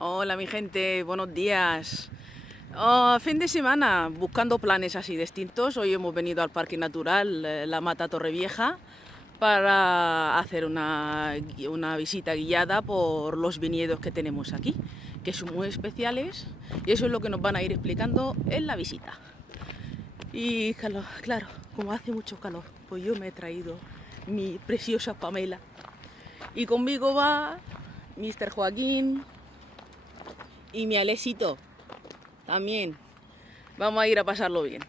Hola mi gente, buenos días. Fin de semana, buscando planes así distintos. Hoy hemos venido al Parque Natural La Mata Torrevieja para hacer una visita guiada por los viñedos que tenemos aquí, que son muy especiales y eso es lo que nos van a ir explicando en la visita. Y claro, como hace mucho calor, pues yo me he traído mi preciosa Pamela y conmigo va Mr. Joaquín y mi Alesito también. Vamos a ir a pasarlo bien.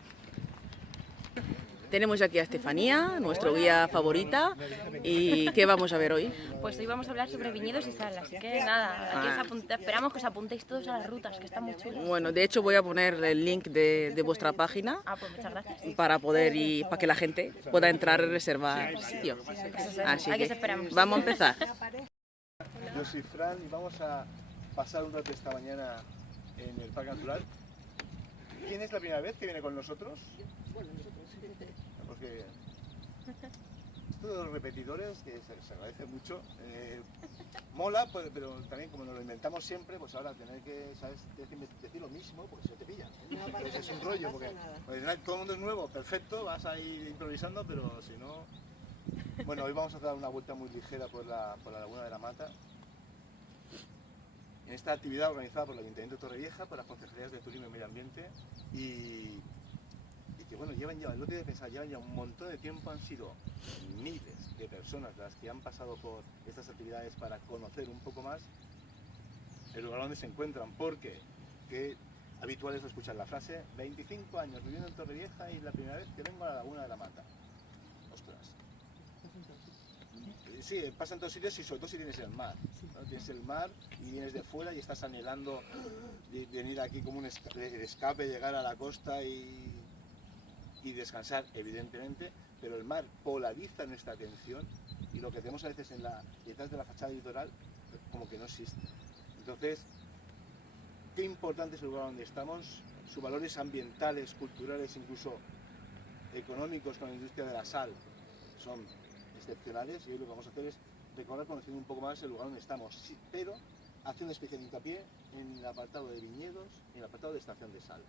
Tenemos aquí a Estefanía, nuestro guía favorita. ¿Y qué vamos a ver hoy? Pues hoy vamos a hablar sobre viñedos y sal, así que nada, aquí esperamos que os apuntéis todos a las rutas, que están muy chulas. Bueno, de hecho voy a poner el link de vuestra página Pues muchas gracias. para poder ir, para que la gente pueda entrar y reservar sitio. Así Aquí os que esperamos. vamos a empezar. Yo soy Fran y vamos a pasar un rato esta mañana en el Parque Natural. ¿Quién es la primera vez que viene con nosotros? Bueno, nosotros. Porque esto de los repetidores, que se agradece mucho, mola, pues, pero también como nos lo inventamos siempre, pues ahora tener que, ¿sabes?, decir lo mismo, pues se te pilla. Pues es un rollo, porque pues, todo el mundo es nuevo, perfecto, vas a ir improvisando, pero si no... Bueno, hoy vamos a dar una vuelta muy ligera por la Laguna de la Mata. En esta actividad organizada por el Ayuntamiento de Torrevieja, por las Concejalías de Turismo y Medio Ambiente y que bueno, llevan ya un montón de tiempo, han sido miles de personas las que han pasado por estas actividades para conocer un poco más el lugar donde se encuentran, porque que habitual es escuchar la frase 25 años viviendo en Torrevieja y es la primera vez que vengo a la Laguna de la Mata. Ostras. Sí, pasa en todos sitios y sobre todo si tienes el mar, ¿no? Tienes el mar y vienes de fuera y estás anhelando venir aquí como un escape, llegar a la costa y descansar, evidentemente, pero el mar polariza nuestra atención y lo que tenemos a veces detrás de la fachada litoral como que no existe. Entonces, qué importante es el lugar donde estamos, sus valores ambientales, culturales, incluso económicos con la industria de la sal son excepcionales y hoy lo que vamos a hacer es recordar, conociendo un poco más el lugar donde estamos, sí, pero hace un especial hincapié en el apartado de viñedos y en el apartado de estación de sal.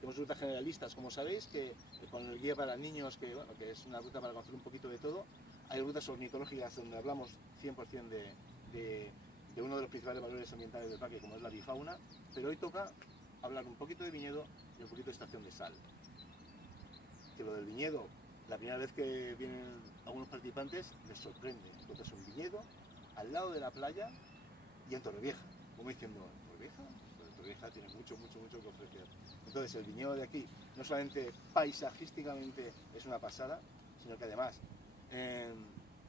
Tenemos rutas generalistas, como sabéis, que con el guía para niños, que es una ruta para conocer un poquito de todo. Hay rutas ornitológicas donde hablamos 100% de uno de los principales valores ambientales del parque, como es la bifauna, pero hoy toca hablar un poquito de viñedo y un poquito de estación de sal. Que lo del viñedo, la primera vez que vienen algunos participantes, les sorprende. Entonces es un viñedo al lado de la playa y en Torrevieja, como diciendo, ¿Torrevieja? Pues Torrevieja tiene mucho que ofrecer. Entonces el viñedo de aquí no solamente paisajísticamente es una pasada, sino que además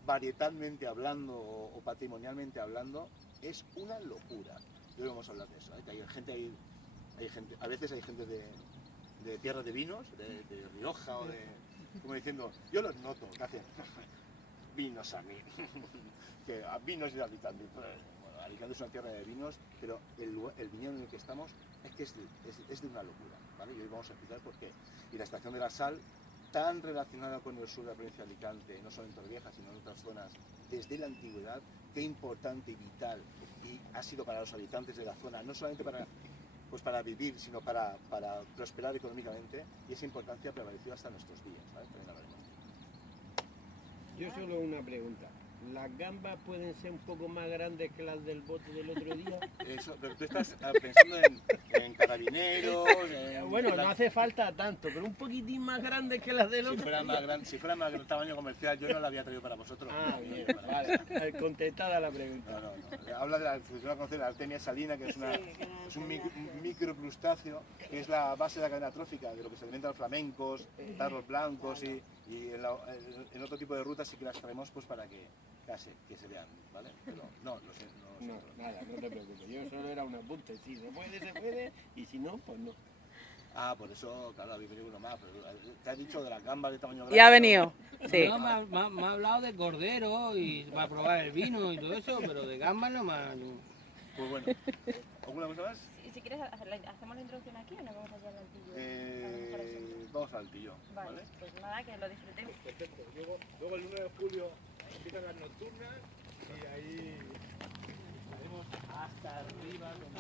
varietalmente hablando o patrimonialmente hablando es una locura. Y hoy vamos a hablar de eso, ¿eh? Que hay gente, a veces hay gente de tierra de vinos, de Rioja o de, como diciendo, yo los noto, que hacen vinos a mí, que a vinos de Alicante. Bueno, Alicante es una tierra de vinos, pero el viñedo en el que estamos es que es de una locura, ¿vale? Y hoy vamos a explicar por qué. Y la estación de la sal, tan relacionada con el sur de la provincia de Alicante, no solo en Torrevieja, sino en otras zonas, desde la antigüedad, qué importante y vital y ha sido para los habitantes de la zona, no solamente para vivir, sino para prosperar económicamente, y esa importancia prevaleció hasta nuestros días, ¿vale? También hablaremos. Yo solo una pregunta. ¿Las gambas pueden ser un poco más grandes que las del bote del otro día? Eso, pero tú estás pensando en carabineros... Bueno, no hace falta tanto, pero un poquitín más grandes que las del otro día. Si fuera más tamaño comercial, yo no la había traído para vosotros. Ah, bien, vale. Contestada la pregunta. No. Habla de la Artemia salina, que es un microcrustáceo, que es la base de la cadena trófica, de lo que se alimentan flamencos, tarros blancos y en otro tipo de rutas sí que las traemos pues para que se vean, ¿vale? Pero no, lo sé. No, nada, no te preocupes, yo solo era un apunte, si se puede, y si no, pues no. Ah, por eso, claro, había venido uno más, pero te has dicho de las gambas de tamaño grande. Ya ha venido, sí. No, me ha hablado de cordero y para probar el vino y todo eso, pero de gambas no más. Pues bueno, ¿alguna cosa más? Si quieres, ¿hacemos la introducción aquí o nos vamos allá al altillo? Vamos al altillo, ¿vale? Pues nada, que lo disfrutemos. Perfecto. Luego el 1 de julio empiezan las nocturnas y ahí estaremos hasta arriba con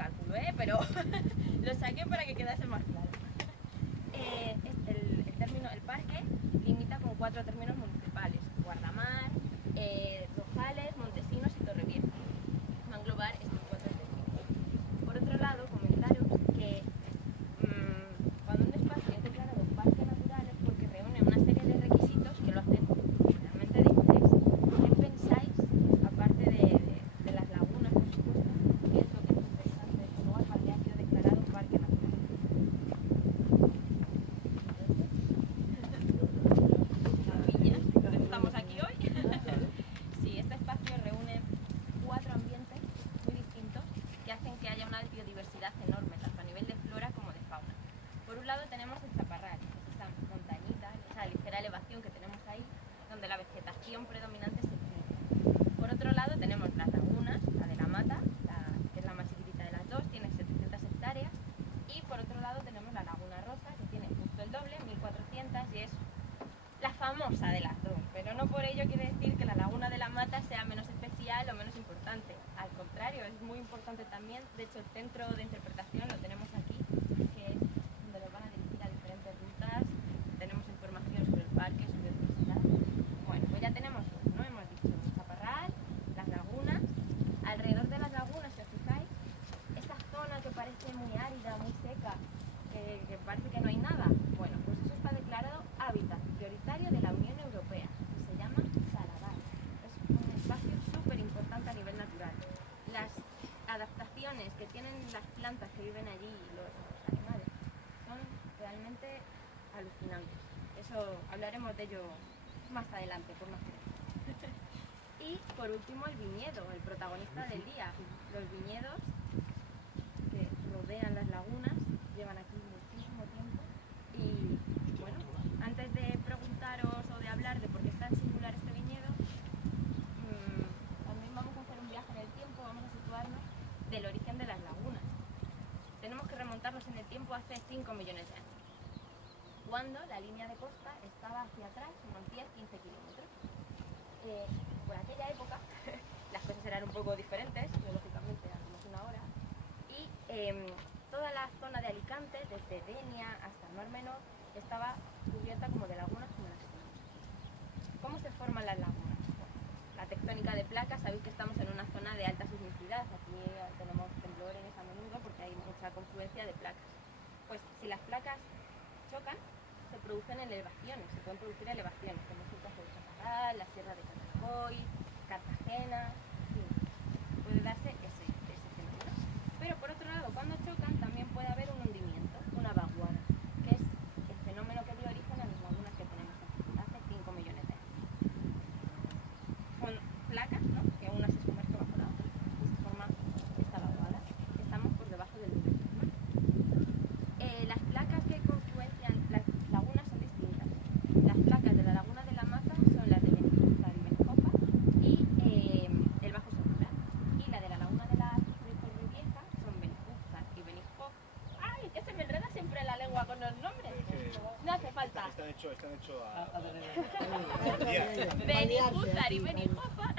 cálculo, pero lo saqué para que quedase más claro. El parque limita con 4 términos municipales: Guardamar, Rojales, Montesinos y Torrevieja. Va a englobar estos 4 términos. Por otro lado, comentaros que cuando un espacio es declarado parque natural es porque reúne una serie de requisitos que lo hacen realmente de interés. ¿Qué pensáis, aparte de las lagunas, por supuesto, qué es lo que es interesante de este lugar para que haya sido declarado parque natural? Estamos aquí hoy. Sí, este espacio reúne 4 ambientes muy distintos que hacen que haya una biodiversidad enorme, tanto a nivel de flora como de fauna. Por un lado tenemos el Chaparral, que es esa montañita, esa ligera elevación que tenemos ahí, donde la vegetación predominante es el pino. Por otro lado tenemos las lagunas, la de la Mata, que es la más chiquitita de las dos, tiene 700 hectáreas, y por otro lado tenemos la Laguna Rosa, que tiene justo el doble, 1400, y es la famosa de las dos, pero no por ello quiere decir que la Laguna de la Mata sea menos especial o menos importante. Al contrario, es muy importante también. De hecho, el centro de interpretación lo tenemos aquí, que es donde nos van a dirigir a diferentes rutas. Tenemos información sobre el parque, su biodiversidad. Bueno, pues ya tenemos dos, ¿no? Hemos dicho el Chaparral, las lagunas. Alrededor de las lagunas, si os fijáis, esa zona que parece muy árida, muy seca, que parece que no hay nada, bueno, pues eso está declarado hábitat prioritario de la Unión Europea y se llama Saladar. Es un espacio súper importante a nivel natural. Las adaptaciones que tienen las plantas que viven allí y los animales son realmente alucinantes. Eso hablaremos de ello más adelante, por no hacer eso. Y por último el viñedo, el protagonista del día. Los viñedos que rodean las lagunas llevan aquí muchísimo tiempo y bueno, antes de preguntaros o de hablar de por qué es tan singular este viñedo, también vamos a hacer un viaje en el tiempo, vamos a situarnos del origen de las lagunas. Tenemos que remontarnos en el tiempo hace 5 millones de años, cuando la línea de costa estaba hacia atrás unos 10-15 kilómetros. Por aquella época las cosas eran un poco diferentes, geológicamente, a como son ahora, y toda la zona de Alicante, desde Denia hasta el Mar Menor, estaba cubierta como de lagunas como las que tenemos. ¿Cómo se forman las lagunas? Bueno, la tectónica de placas, sabéis que estamos en una zona de alta sismicidad, aquí tenemos temblores a menudo porque hay mucha confluencia de placas. Pues si las placas chocan, se producen elevaciones, se pueden producir elevaciones, como es el caso de Chaparral, la Sierra de Catacoy, Cartagena, en fin, puede darse ese fenómeno. Pero por otro lado, cuando chocan también puede haber un hundimiento, una vaguada, que es el fenómeno que dio origen a las lagunas que tenemos aquí, hace 5 millones de años. Son placas, ¿no?, que una se sumerge bajo la otra y se forma esta vaguada. Estamos por debajo del nivel del mar. Las placas que confluencian las lagunas son distintas. Las placas de la Laguna de la Mata son las de Benijúzar y Benijofa y el Bajo Segural. Y la de la Laguna de la Torrevieja son Benijúzar y Benijofa. ¡Ay, que se me enreda siempre la lengua con los nombres! No hace falta. Están hechos a Benijúzar y Benijofa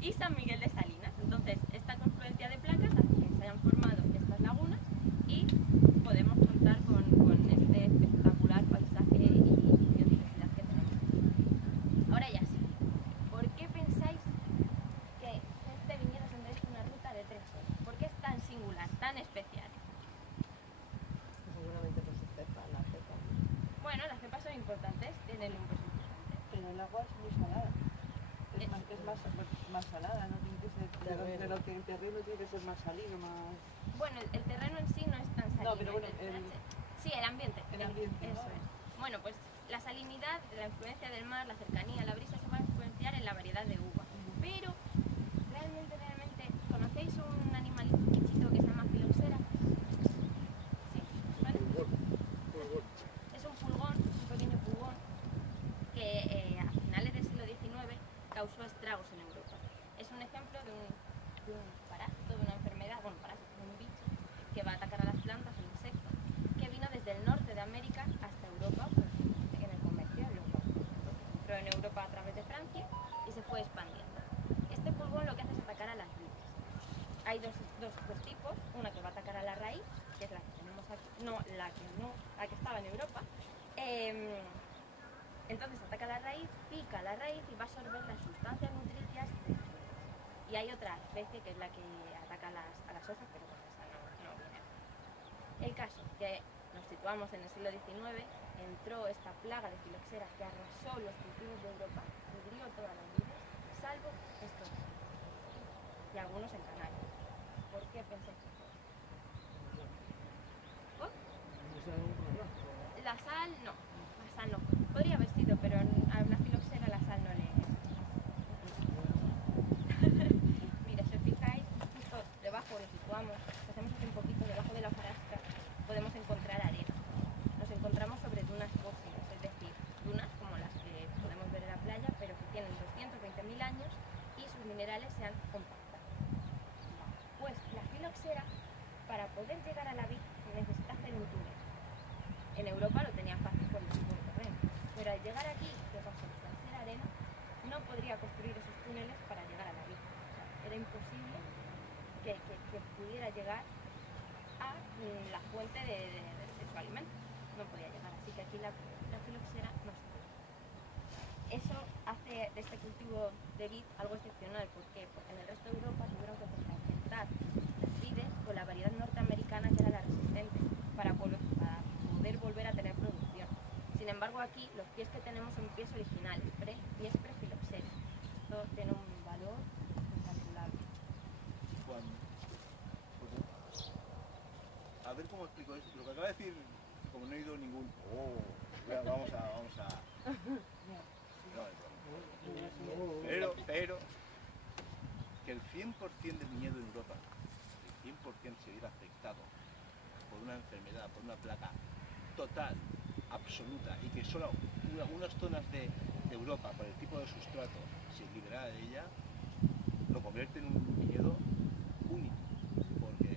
y San Miguel de Salinas. Entonces, esta confluencia de placas hace que se hayan formado estas lagunas y podemos contar con este espectacular paisaje y biodiversidad que tenemos. Ahora ya sí, ¿por qué pensáis que este viñedo se merece una ruta de 3 horas? ¿Por qué es tan singular, tan especial? Seguramente por su cepa, la cepa. Bueno, las cepas son importantes, tienen un peso importante. Pero el agua es muy salada. Es más salada, no tiene que ser. Pero que el terreno tiene que ser más salino, más. Bueno, el terreno en sí no es tan salino. No, pero bueno, sí, el ambiente. el ambiente, Eso ¿no? es. Bueno, pues la salinidad, la influencia del mar, la cercanía, la brisa se va a influenciar en la variedad de uva. Pero, realmente, ¿conocéis un animalito chiquitito que se llama filoxera? Sí, ¿vale? Es un pulgón, un pequeño pulgón, que a finales del siglo XIX causó estragos en Europa. Es un ejemplo de un parásito, de una enfermedad, bueno, parásito, de un bicho que va a atacar a las plantas, un insecto, que vino desde el norte de América hasta Europa, pues, en el comercio, luego entró en Europa a través de Francia y se fue expandiendo. la que no, la que estaba en Europa. Entonces ataca la raíz, pica la raíz y va a absorber las sustancias nutricias de las semillas. Y hay otra especie que es la que ataca a las hojas, pero bueno, esa no viene. El caso, que nos situamos en el siglo XIX, entró esta plaga de filoxera que arrasó los cultivos de Europa, pudrió todas las vides, salvo estos y algunos en Canarias. ¿Por qué pensáis que fue? ¿Oh? La sal no, la sal no. Podría haber sido, pero a una filoxera la sal no le... Mira, si os fijáis, justo debajo nos situamos, hacemos así un poquito debajo de la hojarasca, podemos encontrar arena. Nos encontramos sobre dunas fósiles, es decir, dunas como las que podemos ver en la playa, pero que tienen 220.000 años y sus minerales se han compactado. Pues la filoxera, para poder llegar a la vid, necesita hacer un túnel. En Europa lo tenía fácil por el tipo de terreno, pero al llegar aquí, que pasó al ser arena, no podría construir esos túneles para llegar a la vid. O sea, era imposible que pudiera llegar a la fuente de su alimento. No podía llegar, así que aquí la filoxera no se puede. Eso hace de este cultivo de vid algo excepcional. ¿Por qué? Porque en el resto de Europa tuvieron que complementar las vides con la variedad norteamericana que era la resistente para poder volver a tener producción. Sin embargo, aquí los pies que tenemos son pies originales, pies prefiloxéricos. Esto tiene un valor incalculable. A ver cómo explico esto. Lo que acaba de decir, como no he oído ningún... vamos a... Pero que el 100% del viñedo en Europa, el 100% se viera afectado por una enfermedad, por una plaga total, absoluta, y que solo algunas zonas de Europa, por el tipo de sustrato, se liberara de ella, lo convierte en un viñedo único, porque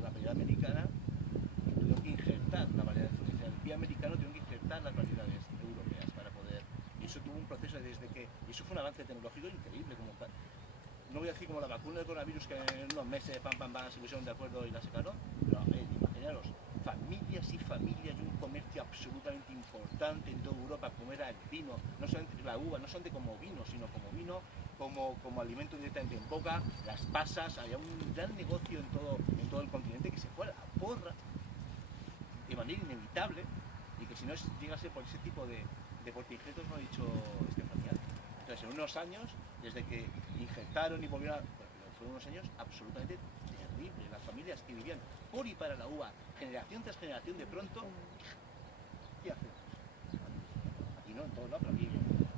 la variedad americana tuvo que injertar la variedad de el pie americano tuvo que injertar las variedades europeas para poder, y eso tuvo un proceso desde que, y eso fue un avance tecnológico increíble, como no voy a decir como la vacuna del coronavirus que en unos meses se pusieron de acuerdo y la sacaron, pero imaginaros, familias y familias y un comercio absolutamente importante en toda Europa, como era el vino, no solamente la uva, no solamente como vino, sino como vino, como alimento directamente en boca, las pasas, había un gran negocio en todo el continente que se fue a la porra de manera inevitable y que si no llegase por ese tipo de portinjetos, no ha dicho Estefanía. Entonces, en unos años, desde que injertaron y volvieron a... fueron unos años absolutamente terribles. Las familias que vivían por y para la uva, generación tras generación, de pronto, ¿qué hacemos? Aquí no, en todos lados, pero aquí,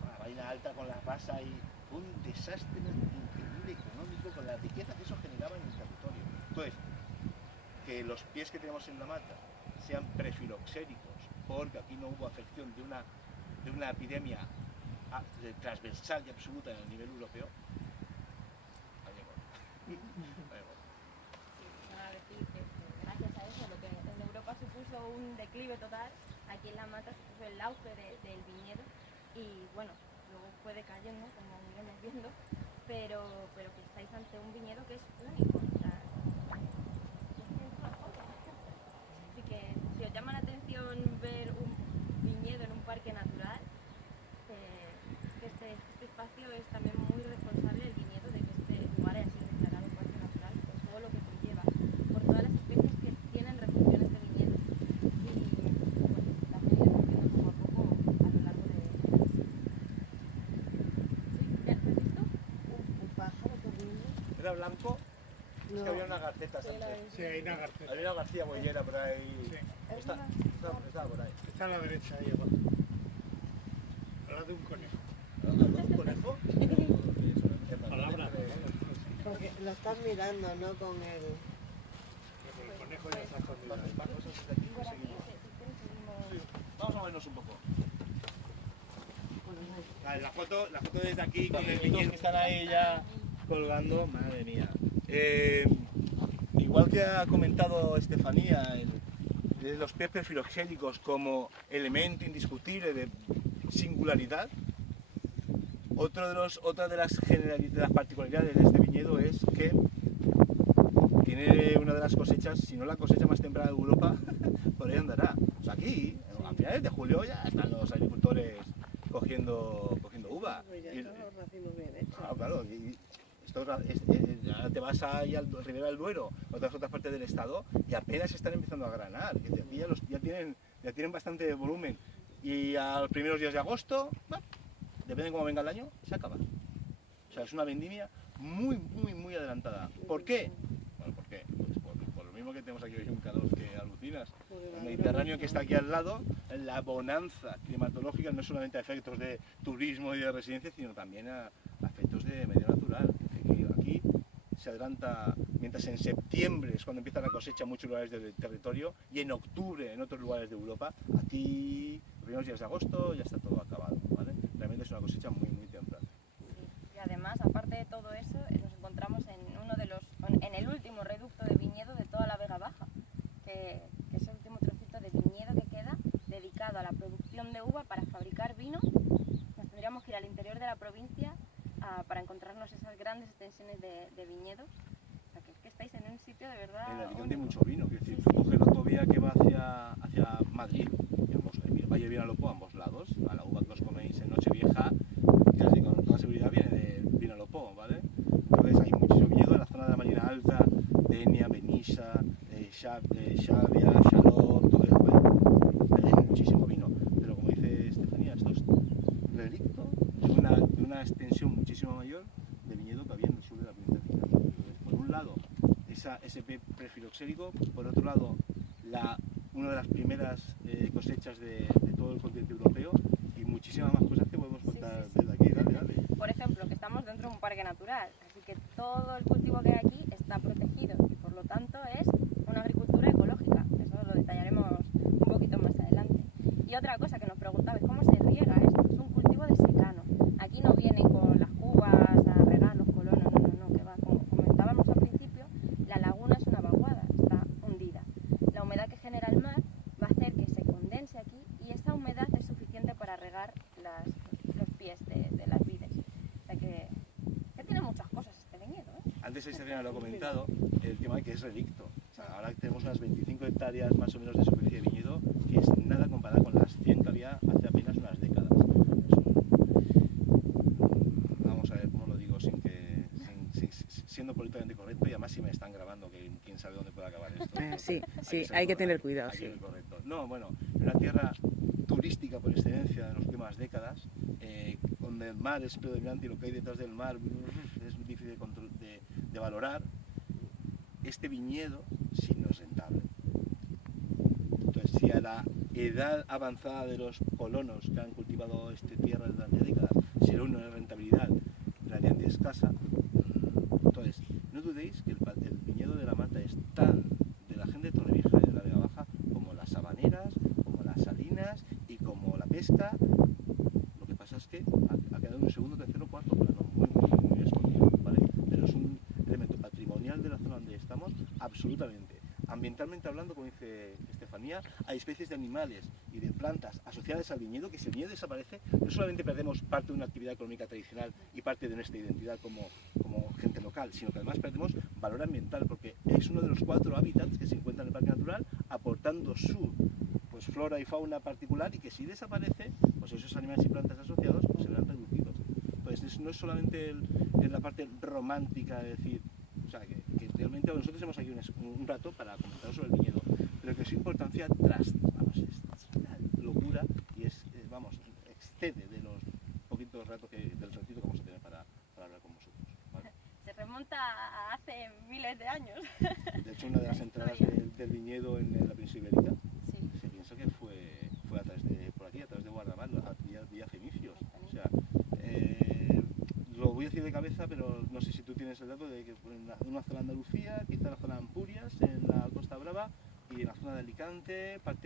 la vaina alta con la pasa y un desastre increíble económico con la riqueza que eso generaba en el territorio. Entonces, que los pies que tenemos en la mata sean prefiloxéricos, porque aquí no hubo afección de una epidemia transversal y absoluta en el nivel europeo, gracias a eso, lo que en Europa supuso un declive total, aquí en la mata supuso el auge del viñedo y bueno, luego fue decayendo, como iremos viendo, pero que estáis ante un viñedo que es único. O sea, así que si os llama la atención ver un viñedo en un parque natural, este espacio es también muy responsable del viñedo de que este lugar haya sido declarado parque natural por todo lo que conlleva, por todas las especies que tienen recepciones de viñedo y bueno, también iremos viendo poco a poco a lo largo de ¿Sí? ¿Has visto? Un pájaro corriendo. ¿Era blanco? No. Es que había una garceta antes. Sí, hay una garceta. Había una garcía bollera por ahí. Sí. Está por ahí. Está a la derecha, ahí abajo. Al lado de un conejo. ¿Un conejo? Palabra. Porque lo estás mirando, ¿no? Con el... El conejo ya está escondido. Más cosas desde aquí, Por aquí, seguimos. seguimos. Vamos a movernos un poco. Vale, La foto desde aquí con el viñedo que están ahí ya colgando, madre mía. Igual que ha comentado Estefanía, los pies prefiloxéricos como elemento indiscutible de singularidad, otra de las particularidades de este viñedo es que tiene una de las cosechas, si no la cosecha más temprana de Europa, por ahí andará. O sea, aquí, a finales de julio ya están los agricultores cogiendo uva. Pues ya están los racimos bien hechos. Claro. Y esto ahora te vas ahí al Ribera del Duero, otras partes del estado, y apenas están empezando a granar. Que aquí ya tienen bastante volumen. Y a los primeros días de agosto, bueno, depende de cómo venga el año, se acaba. O sea, es una vendimia muy adelantada. ¿Por qué? Bueno, ¿por qué? Pues por lo mismo que tenemos aquí hoy un calor que alucinas. El Mediterráneo que está aquí al lado, la bonanza climatológica no solamente a efectos de turismo y de residencia, sino también a efectos de medio natural. Aquí se adelanta, mientras en septiembre es cuando empieza la cosecha en muchos lugares del territorio, y en octubre en otros lugares de Europa, aquí los primeros días de agosto ya está todo acabado, ¿vale? Realmente es una cosecha muy temprana. Y además, aparte de todo eso, nos encontramos en el último reducto de viñedo de toda la Vega Baja, que es el último trocito de viñedo que queda dedicado a la producción de uva para fabricar vino. Nos tendríamos que ir al interior de la provincia para encontrarnos esas grandes extensiones de viñedos. O sea, que es que estáis en un sitio de verdad... En Alicante hay único. mucho vino, quiero decir, tú coges la autovía que va hacia Madrid, digamos, el Valle de Vinalopó a ambos lados, a la uva que os coméis en Nochevieja, casi con toda seguridad viene de Vinalopó, ¿vale? Entonces hay muchísimo viñedo en la zona de la Marina Alta, Denia, Benissa, Xavia, Xaló, todo eso, ¿vale? Hay muchísimo vino, pero como dice Estefanía, esto es relicto de una extensión muchísimo mayor de viñedo que había en el sur de la provincia de Alicante. Entonces, por un lado, ese prefiloxérico, por otro lado, una de las primeras cosechas de todo el continente europeo, y muchísimas más cosas que podemos contar desde aquí. Dale. Por ejemplo, que estamos dentro de un parque natural, así que todo el cultivo que hay aquí está protegido y por lo tanto es una agricultura ecológica. Eso lo detallaremos un poquito más adelante. Y otra cosa que nos preguntabais, ¿cómo se riega esto? Es un cultivo de secano. Aquí no vienen con las cubas a regar los colonos, no, que va. Como comentábamos al principio, la laguna es una vaguada, está hundida. La humedad que genera el mar va a hacer que se condense aquí y esa humedad es suficiente para regar los pies de las vides. O sea que tiene muchas cosas este viñedo, ¿eh? Antes Estefanía lo ha comentado, el tema de que es relicto. O sea, ahora tenemos unas 25 hectáreas más o menos de superficie de viñedo, que es nada comparada con las 100 que había hace apenas unas décadas. Vamos a ver cómo lo digo siendo políticamente correcto, y además si me están grabando, que quién sabe dónde puede acabar esto. Sí, hay que tener cuidado. Hay que ser correcto. No, bueno, en una tierra turística por excelencia de las últimas décadas, donde el mar es predominante y lo que hay detrás del mar es muy difícil de valorar, este viñedo sí no es rentable. Entonces, si a la edad avanzada de los colonos que han cultivado esta tierra durante décadas, si era una rentabilidad relativamente escasa, entonces no dudéis que el viñedo de la Mata es tan de la gente de Torrevieja y de la Vega Baja como las habaneras, como las salinas y como la pesca. Lo que pasa es que ha quedado en un segundo, tercero, cuarto plano, muy escondido, ¿vale? Pero es un elemento patrimonial de la zona donde estamos, absolutamente. Ambientalmente hablando, como dice Estefanía, hay especies de animales y de plantas asociadas al viñedo que si el viñedo desaparece, no solamente perdemos parte de una actividad económica tradicional y parte de nuestra identidad como gente local, sino que además perdemos valor ambiental, porque es uno de los 4 hábitats que se encuentran en el parque natural, aportando su flora y fauna particular, y que si desaparece, pues esos animales y plantas asociados pues, se verán reducidos. Entonces no es solamente la parte romántica de decir, o sea, que realmente nosotros tenemos aquí un rato para comentar sobre el viñedo, pero que su importancia es una locura y excede de los poquitos ratos del ratito que vamos a tener para hablar con vosotros, ¿vale? Se remonta a hace miles de años. De hecho, una de las entradas del viñedo en la península ibérica, Sí. se piensa que fue a través de Guardamar, vía Fenicios. O sea, lo voy a decir de cabeza, pero no sé si tú tienes el dato de que en una zona de Andalucía, quizá en la zona de Ampurias, en la Costa Brava, y en la zona de Alicante, por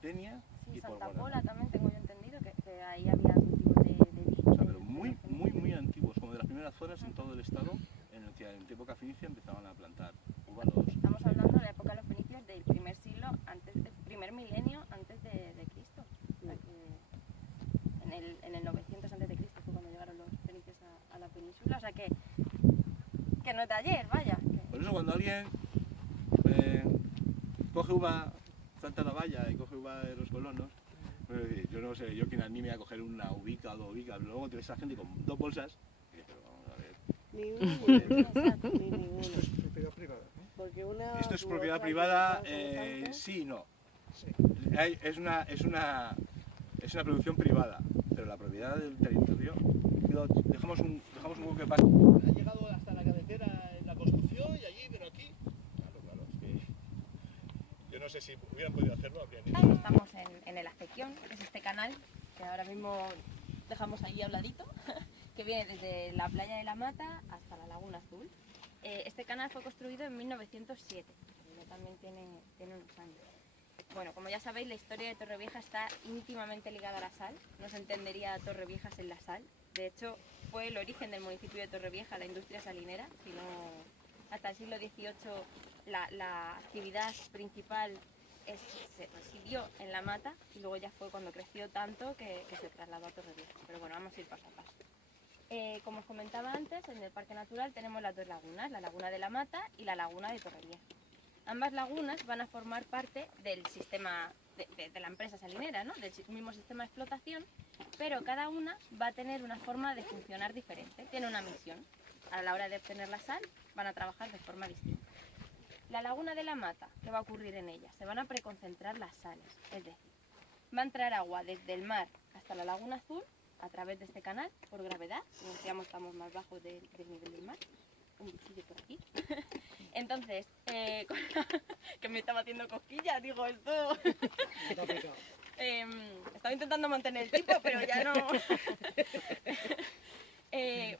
Denia Sí, y por Santa Guardamar. Pola también tengo yo entendido que ahí había cultivos de vid. O sea, pero muy antiguos, como de las primeras zonas en todo el estado en el que en época fenicia empezaban a plantar uva los... Estamos hablando de la época de los fenicios del primer siglo, primer milenio antes de Cristo. O sea que en el 900 antes de Cristo fue cuando llegaron los fenicios a la península. O sea que no es de ayer, vaya. Por eso cuando alguien coge uva, salta la valla y coge uva de los colonos. Yo no sé, yo quien anime a coger una uvica o 2 uvicas, luego tienes a gente con 2 bolsas. Pero vamos a ver. Ni una ni ninguna. Esto es propiedad privada, ¿no? Porque una. Esto es tu propiedad otra, privada, tu otra, sí y no. Sí. Es una producción privada, pero la propiedad del territorio, dejamos un hueco que pasa. Ha llegado hasta la cabecera en la construcción y allí, pero aquí. Claro, es que. Yo no sé si hubieran podido hacerlo, habrían hecho. Estamos en el Acequión, que es este canal que ahora mismo dejamos ahí habladito, que viene desde la playa de la Mata hasta la Laguna Azul. Este canal fue construido en 1907, ya también tiene unos años. Bueno, como ya sabéis, la historia de Torrevieja está íntimamente ligada a la sal. No se entendería Torrevieja sin la sal. De hecho, fue el origen del municipio de Torrevieja, la industria salinera. Si no, hasta el siglo XVIII la actividad principal se residió en la Mata y luego ya fue cuando creció tanto que se trasladó a Torrevieja. Pero bueno, vamos a ir paso a paso. Como os comentaba antes, en el Parque Natural tenemos las 2 lagunas, la Laguna de la Mata y la Laguna de Torrevieja. Ambas lagunas van a formar parte del sistema de la empresa salinera, ¿no? Del mismo sistema de explotación, pero cada una va a tener una forma de funcionar diferente, tiene una misión. A la hora de obtener la sal van a trabajar de forma distinta. La Laguna de la Mata, ¿qué va a ocurrir en ella? Se van a preconcentrar las sales, es decir, va a entrar agua desde el mar hasta la Laguna Azul a través de este canal por gravedad, como decíamos estamos más bajo del nivel del mar. Un bichillo por aquí. Entonces, que me estaba haciendo cosquillas, digo, esto... estaba intentando mantener el tipo, pero ya no...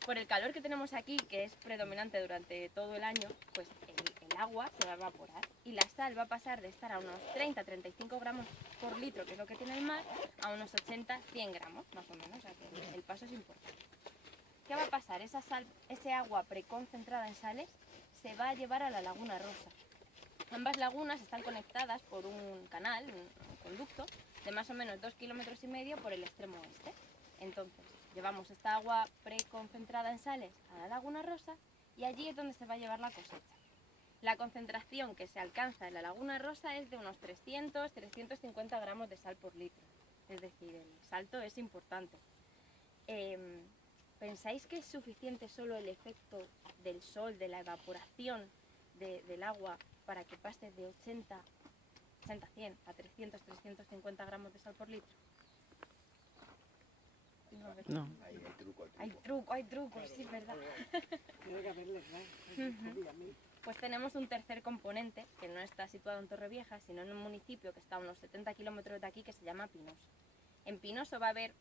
por el calor que tenemos aquí, que es predominante durante todo el año, pues el agua se va a evaporar y la sal va a pasar de estar a unos 30-35 gramos por litro, que es lo que tiene el mar, a unos 80-100 gramos, más o menos, o sea que el paso es importante. ¿Qué va a pasar? Esa sal, ese agua preconcentrada en sales se va a llevar a la Laguna Rosa. Ambas lagunas están conectadas por un canal, un conducto, de más o menos 2,5 kilómetros por el extremo oeste. Entonces, llevamos esta agua preconcentrada en sales a la Laguna Rosa y allí es donde se va a llevar la cosecha. La concentración que se alcanza en la Laguna Rosa es de unos 300-350 gramos de sal por litro. Es decir, el salto es importante. ¿Pensáis que es suficiente solo el efecto del sol, de la evaporación del agua, para que pase de 80, 100 a 300-350 gramos de sal por litro? No. Hay trucos, sí, es verdad. Tiene que haberle, claro. Pues tenemos un tercer componente que no está situado en Torrevieja, sino en un municipio que está a unos 70 kilómetros de aquí, que se llama Pinoso. En Pinoso va a haber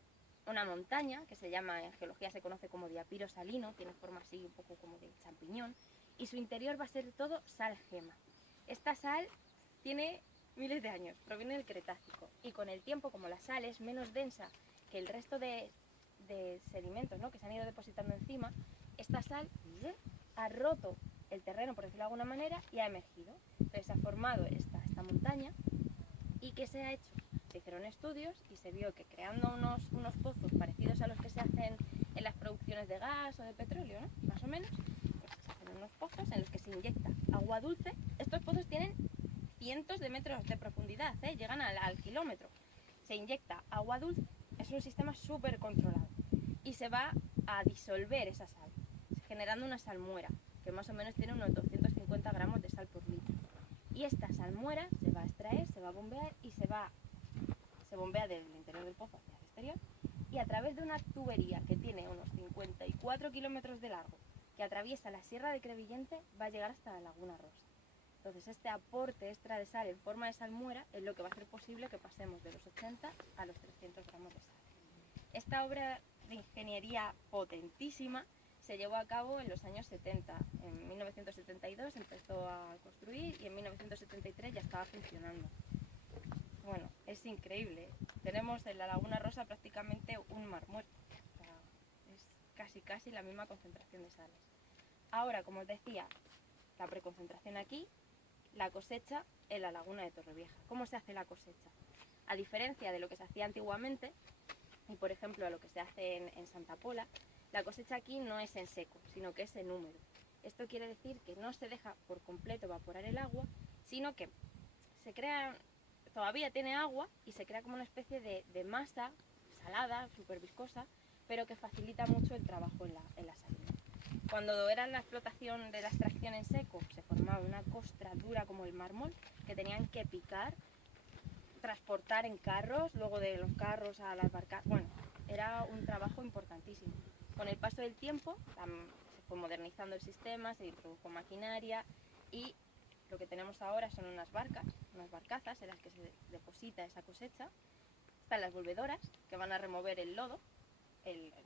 una montaña que se llama, en geología se conoce como diapiro salino, tiene forma así un poco como de champiñón, y su interior va a ser todo sal gema. Esta sal tiene miles de años, proviene del Cretácico, y con el tiempo, como la sal es menos densa que el resto de sedimentos, ¿no?, que se han ido depositando encima, esta sal ha roto el terreno, por decirlo de alguna manera, y ha emergido. Entonces se ha formado esta montaña. ¿Y qué se ha hecho? Se hicieron estudios y se vio que creando unos pozos parecidos a los que se hacen en las producciones de gas o de petróleo, ¿no?, más o menos, pues se hacen unos pozos en los que se inyecta agua dulce. Estos pozos tienen cientos de metros de profundidad, llegan al kilómetro. Se inyecta agua dulce, es un sistema súper controlado, y se va a disolver esa sal, generando una salmuera, que más o menos tiene unos 250 gramos de sal por litro. Y esta salmuera se va a extraer, se va a bombear y se bombea del interior del pozo hacia el exterior, y a través de una tubería que tiene unos 54 kilómetros de largo, que atraviesa la Sierra de Crevillente, va a llegar hasta la Laguna Rosa. Entonces este aporte extra de sal en forma de salmuera es lo que va a hacer posible que pasemos de los 80 a los 300 gramos de sal. Esta obra de ingeniería potentísima se llevó a cabo en los años 70. En 1972 empezó a construir y en 1973 ya estaba funcionando. Bueno, es increíble. Tenemos en la Laguna Rosa prácticamente un mar muerto. O sea, es casi la misma concentración de sales. Ahora, como os decía, la preconcentración aquí, la cosecha en la Laguna de Torrevieja. ¿Cómo se hace la cosecha? A diferencia de lo que se hacía antiguamente, y por ejemplo a lo que se hace en Santa Pola, la cosecha aquí no es en seco, sino que es en húmedo. Esto quiere decir que no se deja por completo evaporar el agua, sino que todavía tiene agua y se crea como una especie de masa salada, súper viscosa, pero que facilita mucho el trabajo en la salina. Cuando era la explotación de la extracción en seco, se formaba una costra dura como el mármol, que tenían que picar, transportar en carros, luego de los carros a las barcas. Bueno, era un trabajo importantísimo. Con el paso del tiempo se fue modernizando el sistema, se introdujo maquinaria y lo que tenemos ahora son unas barcazas en las que se deposita esa cosecha. Están las volvedoras que van a remover el lodo,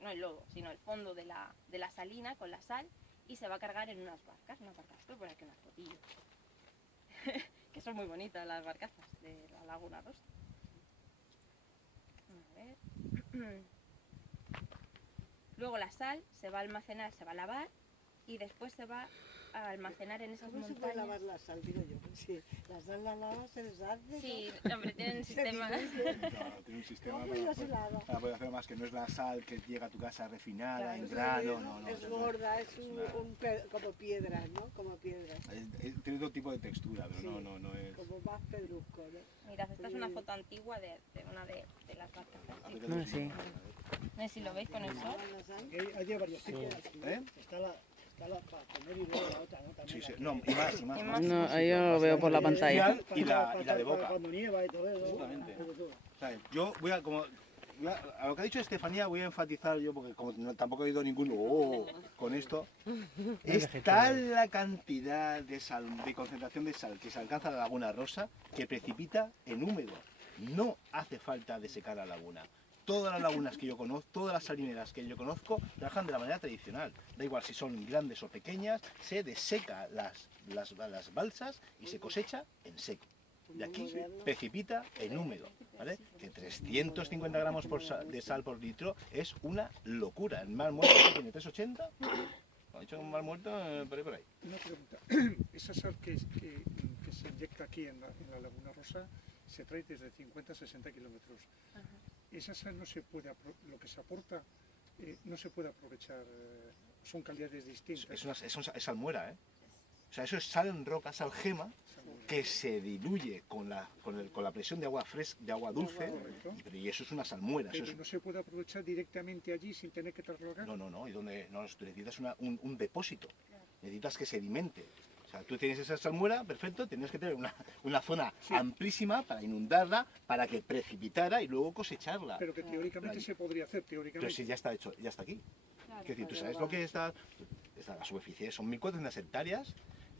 no el lodo, sino el fondo de la salina con la sal, y se va a cargar en unas barcas. Voy a poner aquí unas fotillos, que son muy bonitas las barcazas de la Laguna Rosa. A ver. Luego la sal se va a almacenar, se va a lavar y después se va a almacenar en esas ¿Cómo se montañas. puede lavar la sal, digo yo? Sí, la sal la lavas, se deshace. Sí, hombre, tienen sistema. Claro, tiene un sistema ¿Cómo ya se lava? para poder hacer más, que no es la sal que llega a tu casa refinada, Claro, en es grano, gorda, no. es gorda, es como piedras, ¿no? Como piedras. Tiene otro tipo de textura, pero Sí. no es... Como más pedrusco, ¿no? Mirad, esta es una foto antigua de una de las barcazas. No, sí. No sé si lo veis con el sol. Lavar la sal. Hay varios tipos. ¿Eh? Está la para comer y luego la otra, ¿no? También Sí, la no, que- y más. No, ahí yo lo veo por la pantalla. Y la de boca. Cuando nieva y todo eso. Absolutamente. Todo. O sea, yo voy a, a lo que ha dicho Estefanía voy a enfatizar yo, porque como tampoco he oído ninguno con esto, es tal la cantidad de concentración de sal que se alcanza en la Laguna Rosa que precipita en húmedo. No hace falta desecar la laguna. Todas las lagunas que yo conozco, todas las salineras que yo conozco, trabajan de la manera tradicional. Da igual si son grandes o pequeñas, se deseca las balsas y se cosecha en seco. De aquí precipita en húmedo, ¿vale? Que 350 gramos de sal por litro es una locura. El mar muerto tiene 380. ¿Ha dicho un mar muerto? Por ahí. Una pregunta. Esa sal que se inyecta aquí en la Laguna Rosa se trae desde 50 a 60 kilómetros. Esa sal no se puede, lo que se aporta no se puede aprovechar, son calidades distintas. Es salmuera, ¿eh? O sea, eso es sal en roca, sal gema, que se diluye con la presión de agua fresca, de agua dulce, y eso es una salmuera. Pero Eso es... no se puede aprovechar directamente allí sin tener que trasladar. No, y donde no, tú necesitas un depósito, necesitas que sedimente. O sea, tú tienes esa salmuera, perfecto, tienes que tener una zona amplísima para inundarla, para que precipitara y luego cosecharla. Pero que teóricamente se podría hacer, teóricamente. Pero si ya está hecho, ya está aquí. Es decir, tú sabes lo que está la superficie, son 1.400 hectáreas,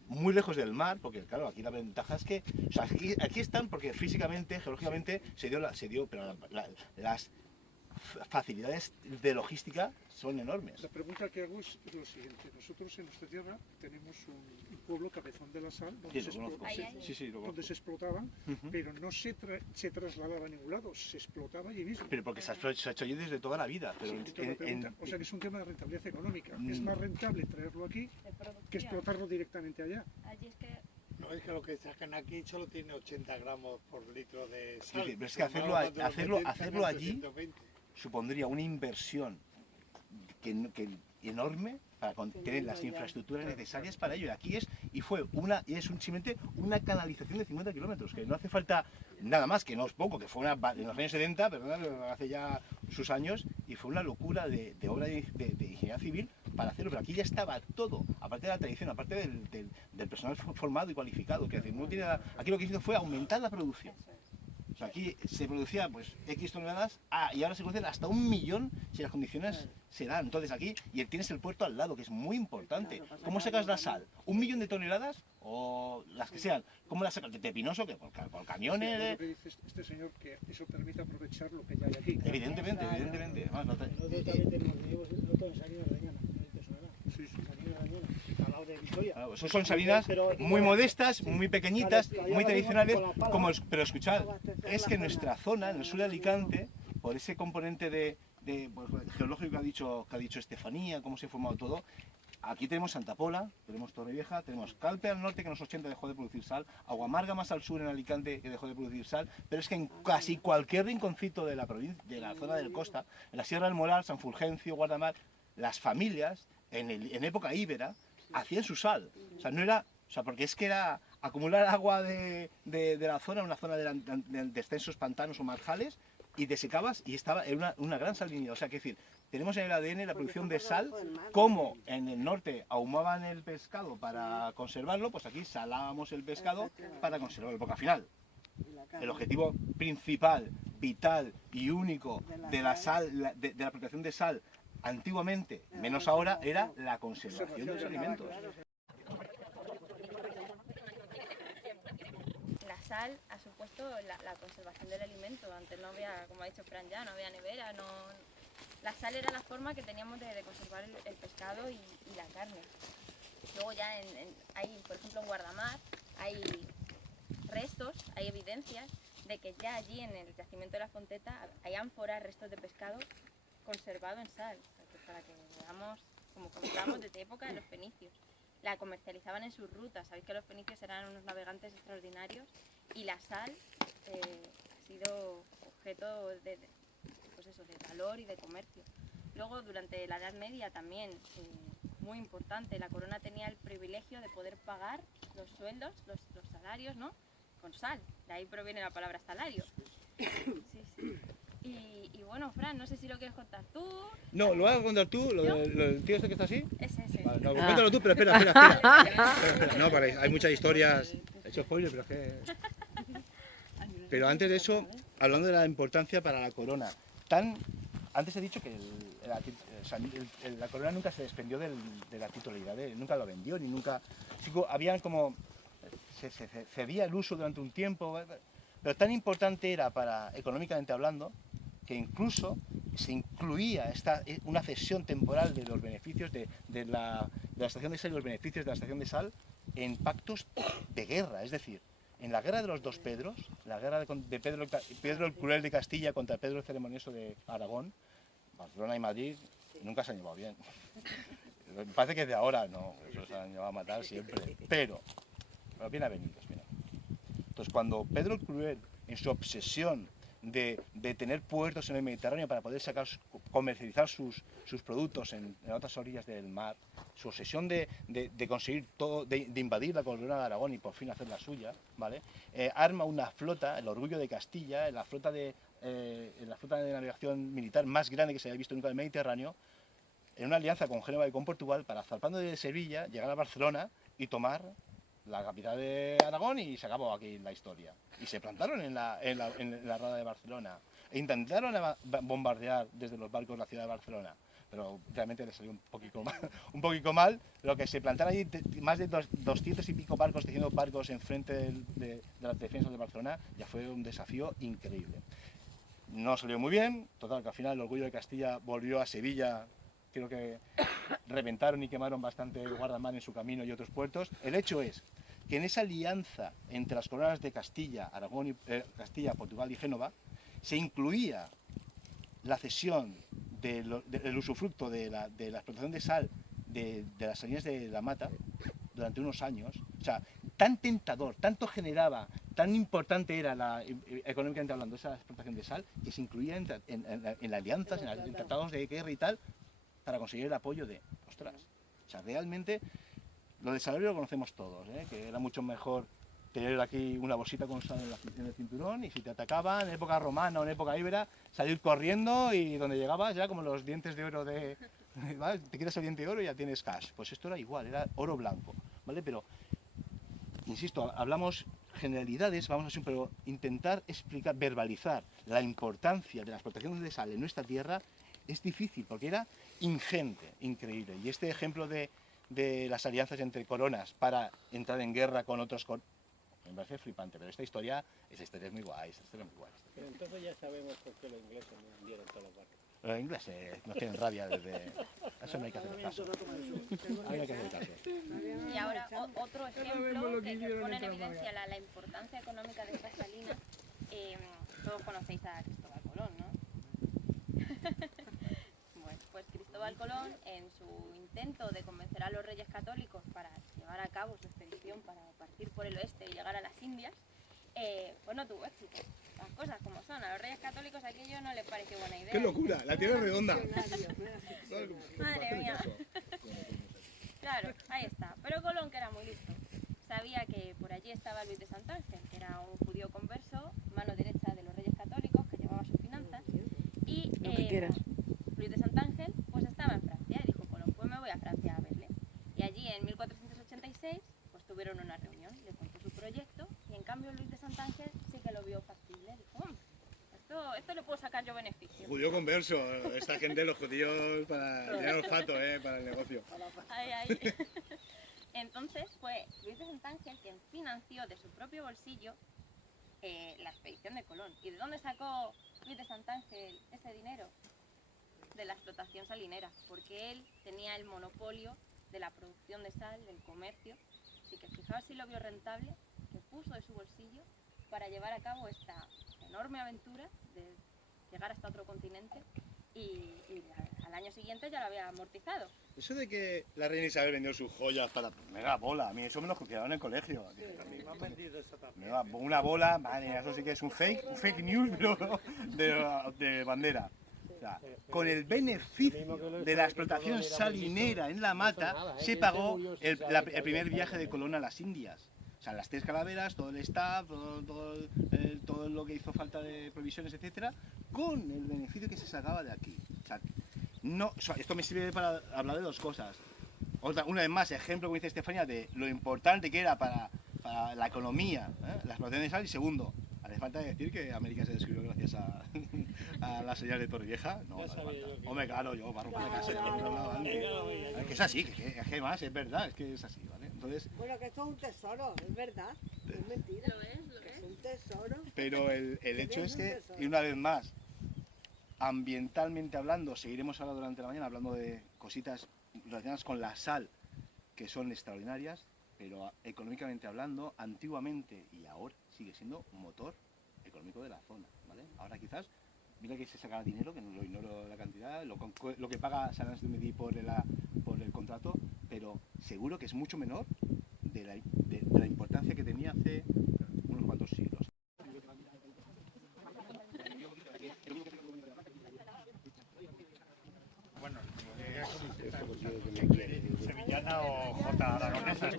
muy lejos del mar, porque claro, aquí la ventaja es que, o sea, aquí están porque físicamente, geológicamente, se dio, pero las facilidades de logística son enormes. La pregunta que hago es lo siguiente. Nosotros en nuestra tierra tenemos un pueblo, Cabezón de la Sal, donde, Sí, lo conozco. Sí, lo donde conozco. se explotaban, pero no se trasladaba a ningún lado, se explotaba allí mismo. Pero porque se ha hecho allí desde toda la vida. Pero Sí, la pregunta. O sea que es un tema de rentabilidad económica. Es más rentable traerlo aquí que explotarlo directamente allá. Allí es que No, es que lo que sacan aquí solo tiene 80 gramos por litro de Sí, sal. pero es que hacerlo allí supondría una inversión enorme para tener las infraestructuras necesarias para ello. Aquí es simplemente una canalización de 50 kilómetros, que no hace falta nada más, que no es poco, que fue en los años 70, perdón, hace ya sus años, y fue una locura de obra de ingeniería civil para hacerlo, pero aquí ya estaba todo, aparte de la tradición, aparte del personal formado y cualificado, que no tiene nada, aquí lo que hizo fue aumentar la producción. O sea, aquí se producía pues X toneladas y ahora se producen hasta 1 millón si las condiciones se dan. Entonces aquí, y tienes el puerto al lado, que es muy importante. ¿Cómo sacas la sal? ¿1 millón de toneladas? O las que sean. ¿Cómo las sacas? ¿De Pinoso? ¿Que por camiones? Sí, lo que dice este señor, que eso permite aprovechar lo que ya hay aquí. Evidentemente. Además, Nosotros también tenemos nosotros en Salinas de Añana, ¿no te suena? Sí, Salinas de Añana, al lado de Vitoria. Claro, esos son salinas muy modestas, muy pequeñitas, muy tradicionales, pero escuchad, es que nuestra zona, en el sur de Alicante, por ese componente pues, geológico que ha dicho Estefanía, cómo se ha formado todo, aquí tenemos Santa Pola, tenemos Torrevieja, tenemos Calpe al norte, que en los 80 dejó de producir sal, Aguamarga más al sur en Alicante, que dejó de producir sal, pero es que en casi cualquier rinconcito de la provincia, de la zona del Costa, en la Sierra del Moral, San Fulgencio, Guardamar, las familias, en época íbera, hacían su sal. O sea, no era... O sea, porque es que era acumular agua de la zona, una zona de extensos pantanos o marjales, y desecabas y estaba en una gran salinidad. O sea, que decir, tenemos en el ADN la producción de sal, como en el norte ahumaban el pescado para conservarlo, pues aquí salábamos el pescado para conservarlo, porque al final el objetivo principal, vital y único de la sal, de la producción de sal antiguamente, menos ahora, era la conservación de los alimentos. La sal ha supuesto la conservación del alimento. Antes no había, como ha dicho Fran ya, no había nevera, la sal era la forma que teníamos de conservar el pescado y la carne. Luego ya hay, por ejemplo, en Guardamar, hay restos, hay evidencias de que ya allí en el yacimiento de la Fonteta hay ánforas, restos de pescado conservado en sal, para que veamos, como comentábamos, desde época de los fenicios. La comercializaban en sus rutas. Sabéis que los fenicios eran unos navegantes extraordinarios y la sal ha sido objeto de valor y de comercio. Luego, durante la Edad Media también, muy importante, la corona tenía el privilegio de poder pagar los sueldos, los salarios, ¿no?, con sal. De ahí proviene la palabra salario. Sí. Y bueno, Fran, no sé si lo quieres contar tú. No, lo vas a contar tú, lo del tío ese que está así. Ese. Vale, no, cuéntalo tú, pero espera. No, hay muchas historias. He hecho spoiler, pero es que... Pero antes de eso, hablando de la importancia para la corona, antes he dicho que la corona nunca se desprendió de la titularidad, nunca lo vendió, ni nunca... Habían como... Se cedía el uso durante un tiempo, pero tan importante era económicamente hablando, que incluso se incluía una cesión temporal de los beneficios de la estación de sal y los beneficios de la estación de sal en pactos de guerra. Es decir, en la guerra de los dos Pedros, la guerra de Pedro el Cruel de Castilla contra Pedro el Ceremonioso de Aragón, Barcelona y Madrid nunca se han llevado bien. Me parece que de ahora no, eso se han llevado a matar siempre, pero bien avenidos, mira. Entonces, cuando Pedro el Cruel, en su obsesión de tener puertos en el Mediterráneo para poder comercializar sus productos en otras orillas del mar, su obsesión de conseguir todo, de invadir la corona de Aragón y por fin hacer la suya, ¿vale? Arma una flota, el Orgullo de Castilla, la flota de navegación militar más grande que se haya visto nunca en el Mediterráneo, en una alianza con Génova y con Portugal, para, zarpando de Sevilla, llegar a Barcelona y tomar la capital de Aragón, y se acabó aquí la historia. Y se plantaron en la rada de Barcelona e intentaron bombardear desde los barcos la ciudad de Barcelona, pero realmente les salió un poquito mal. Lo que se plantaron allí, más de 200 y pico barcos, 300 barcos enfrente de las defensas de Barcelona, ya fue un desafío increíble. No salió muy bien, total, que al final el Orgullo de Castilla volvió a Sevilla. Creo que reventaron y quemaron bastante Guardamar en su camino y otros puertos. El hecho es que en esa alianza entre las coronas de Castilla, Aragón, Castilla, Portugal y Génova, se incluía la cesión del usufructo de la explotación de sal de las salinas de la Mata durante unos años. O sea, tan tentador, tanto generaba, tan importante era económicamente hablando esa explotación de sal, que se incluía en alianzas, en tratados de guerra y tal, para conseguir el apoyo de... Ostras, o sea, realmente lo del salario lo conocemos todos, que era mucho mejor tener aquí una bolsita con sal en el cinturón, y si te atacaban en época romana o en época íbera, salir corriendo, y donde llegabas ya como los dientes de oro ¿vale? Te quitas el diente de oro y ya tienes cash. Pues esto era igual, era oro blanco, ¿vale? Pero, insisto, hablamos generalidades, vamos a siempre intentar explicar, verbalizar la importancia de las explotaciones de sal en nuestra tierra. Es difícil, porque era ingente, increíble. Y este ejemplo de las alianzas entre coronas para entrar en guerra con otros me parece flipante, pero esa historia es muy guay, Pero entonces ya sabemos por qué los ingleses no hundieron todos los barcos. Los ingleses nos tienen rabia desde... Eso no hay que hacer caso. Ahí no hay que hacer caso. Y ahora otro ejemplo que pone en evidencia la importancia económica de estas salinas. Todos conocéis a Cristóbal Colón, ¿no? Bueno, pues Cristóbal Colón, en su intento de convencer a los reyes católicos para llevar a cabo su expedición para partir por el oeste y llegar a las Indias, pues no tuvo éxito. Las cosas como son, a los reyes católicos aquello no les pareció buena idea. ¡Qué locura! La tierra es redonda. Madre mía. Claro, ahí está. Pero Colón, que era muy listo, sabía que por allí estaba Luis de Santángel, que era un judío converso, mano derecha de los reyes católicos, que llevaba sus finanzas. Y Lo que quieras. Luis de Santángel pues estaba en Francia y dijo, pues me voy a Francia a verle. Y allí en 1486 pues tuvieron una reunión, le contó su proyecto y en cambio Luis de Santángel sí que lo vio factible. Dijo, esto le puedo sacar yo beneficio. Judío converso, esta gente, los judíos para tener olfato, para el negocio. Ay, ay. Entonces fue Luis de Santángel quien financió de su propio bolsillo la expedición de Colón. ¿Y de dónde sacó Luis de Santángel ese dinero? De la explotación salinera, porque él tenía el monopolio de la producción de sal, del comercio. Así que fijaos si lo vio rentable, que puso de su bolsillo para llevar a cabo esta enorme aventura de llegar hasta otro continente y al año siguiente ya lo había amortizado. Eso de que la reina Isabel vendió sus joyas para... Me da bola, a mí eso me lo juzgaron en el colegio. Sí, me han vendido eso también. Una bola, madre, eso sí que es un fake news pero de bandera. O sea, con el beneficio de la explotación salinera en la mata se pagó el primer viaje de Colón a las Indias. O sea, las 3 calaveras, todo el staff, todo lo que hizo falta de provisiones, etcétera, con el beneficio que se sacaba de aquí. O sea, esto me sirve para hablar de 2 cosas. Una vez más, ejemplo, como dice Estefanía, de lo importante que era para la economía, la explotación de sal. Y segundo, hace falta decir que América se descubrió gracias a la señal de Torrevieja. No, no hace falta. Hombre, claro, yo para romper la casa. Es que es así, que más, es verdad, es que es así, ¿vale? Entonces, Bueno, que esto es un tesoro, es verdad. Es mentira. Lo es. Es un tesoro. pero el hecho es que, y una vez más, ambientalmente hablando, seguiremos ahora durante la mañana hablando de cositas relacionadas con la sal, que son extraordinarias, pero económicamente hablando, antiguamente y ahora sigue siendo un motor económico de la zona, ¿vale? Ahora quizás, mira que se saca dinero, que no lo ignoro la cantidad, lo que paga Salas de Medí por el contrato, pero seguro que es mucho menor de la importancia que tenía hace unos cuantos siglos. Bueno, sevillana o J aragonesa.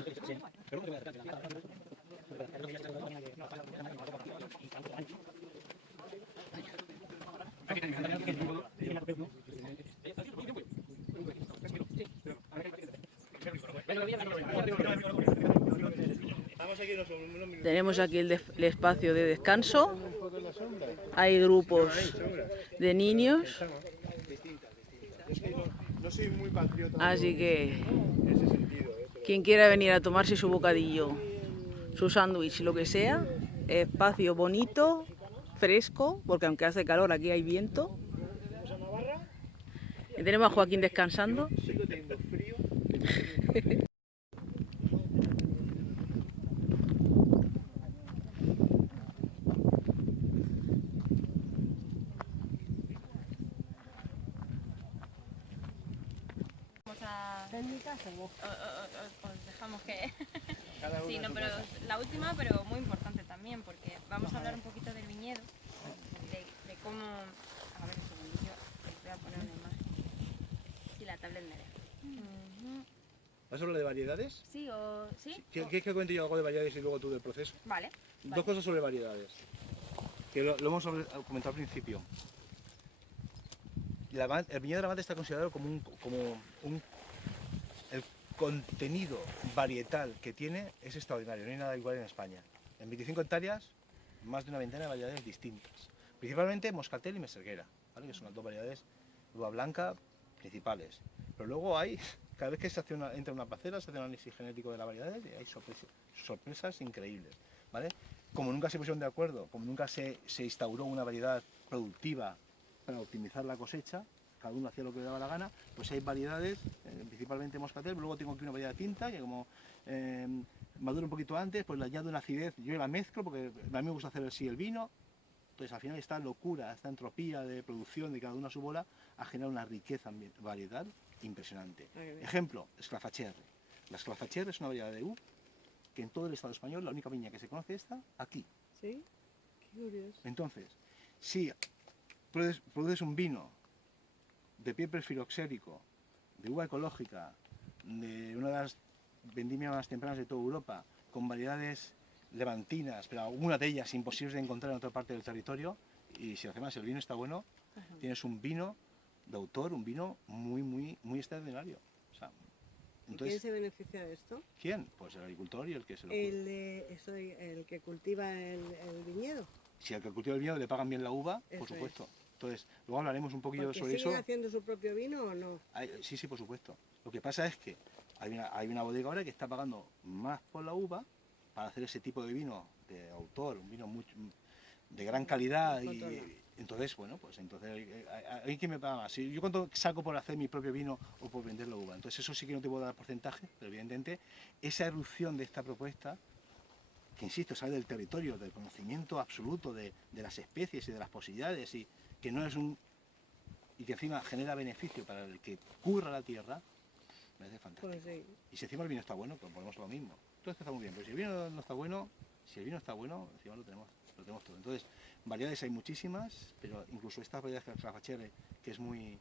Tenemos aquí el espacio de descanso. Hay grupos de niños. No soy muy patriota. Así que En ese sentido, quien quiera venir a tomarse su bocadillo, su sándwich, lo que sea, espacio bonito, fresco, porque aunque hace calor aquí hay viento. Y tenemos a Joaquín descansando. sigo teniendo frío. Os dejamos que... Sí, no, pero la última, pero muy importante también, porque vamos a hablar un poquito del viñedo, de cómo... A ver, un segundillo, voy a poner una imagen. Sí, la tablet me deja. ¿Vas a hablar de variedades? Sí, o... ¿Sí? ¿Quieres que cuente yo algo de variedades y luego tú del proceso? Vale. 2 cosas sobre variedades, que lo hemos comentado al principio. El viñedo de la Mata está considerado como el contenido varietal que tiene es extraordinario, no hay nada igual en España. En 25 hectáreas, más de una veintena de variedades distintas, principalmente moscatel y meserguera, ¿vale? Que son las 2 variedades de uva blanca principales. Pero luego hay, cada vez que se hace entra una parcela, se hace un análisis genético de las variedades y hay sorpresas increíbles, ¿vale? Como nunca se pusieron de acuerdo, como nunca se instauró una variedad productiva para optimizar la cosecha, cada uno hacía lo que le daba la gana, pues hay variedades, principalmente moscatel, pero luego tengo aquí una variedad de tinta que como madura un poquito antes, pues le añado una acidez, yo la mezclo porque a mí me gusta hacer así el vino, entonces al final esta locura, esta entropía de producción de cada una a su bola ha generado una riqueza variedad impresionante. Ejemplo, Sclafacherry. La Sclafacherry es una variedad de uva que en todo el Estado español la única viña que se conoce está aquí. ¿Sí? Qué curioso. Entonces, si produces un vino de pie filoxérico, de uva ecológica, de una de las vendimias más tempranas de toda Europa, con variedades levantinas, pero algunas de ellas imposibles de encontrar en otra parte del territorio. Y si además el vino está bueno, tienes un vino de autor, un vino muy extraordinario. O sea, entonces, ¿quién se beneficia de esto? ¿quién? Pues el agricultor y el que se lo El que cultiva el viñedo. Si al que cultiva el vino le pagan bien la uva, Eso por supuesto. es. Entonces, luego hablaremos un poquillo ¿Porque sobre eso. siguen haciendo su propio vino o no? Sí, por supuesto. Lo que pasa es que hay una bodega ahora que está pagando más por la uva para hacer ese tipo de vino de autor, un vino de gran calidad. Y entonces, bueno, pues entonces hay que me paga más. Si yo cuánto saco por hacer mi propio vino o por vender la uva, entonces eso sí que no te puedo dar porcentaje, pero evidentemente esa erupción de esta propuesta, que insisto, sale del territorio, del conocimiento absoluto de las especies y de las posibilidades, y que no es y que encima genera beneficio para el que curra la tierra, me parece fantástico. Pues sí. Y si encima el vino está bueno, pues ponemos lo mismo. Todo esto está muy bien, pero si el vino no está bueno, encima lo tenemos todo. Entonces, variedades hay muchísimas, pero incluso estas variedades que la Fachere, que es muy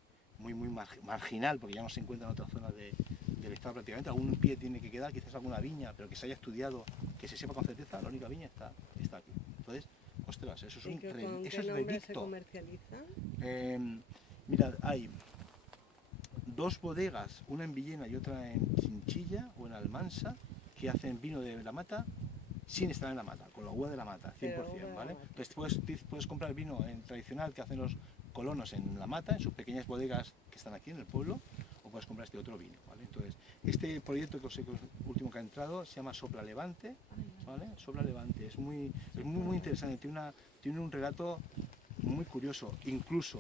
marginal, porque ya no se encuentra en otras zonas del estado prácticamente, algún pie tiene que quedar, quizás alguna viña, pero que se haya estudiado, que se sepa con certeza, la única viña está aquí. Entonces, ostras, eso es ¿Con qué nombre se comercializa? Mira, hay 2 bodegas, una en Villena y otra en Chinchilla o en Almansa, que hacen vino de la mata sin estar en la mata, con la uva de la mata, 100%, ¿vale? Entonces puedes comprar vino tradicional que hacen los colonos en la mata, en sus pequeñas bodegas que están aquí en el pueblo, o puedes comprar este otro vino, ¿vale? Entonces, este proyecto que os he último que ha entrado se llama Sopla Levante, ¿vale? Sopla Levante, es muy interesante, tiene un relato muy curioso, incluso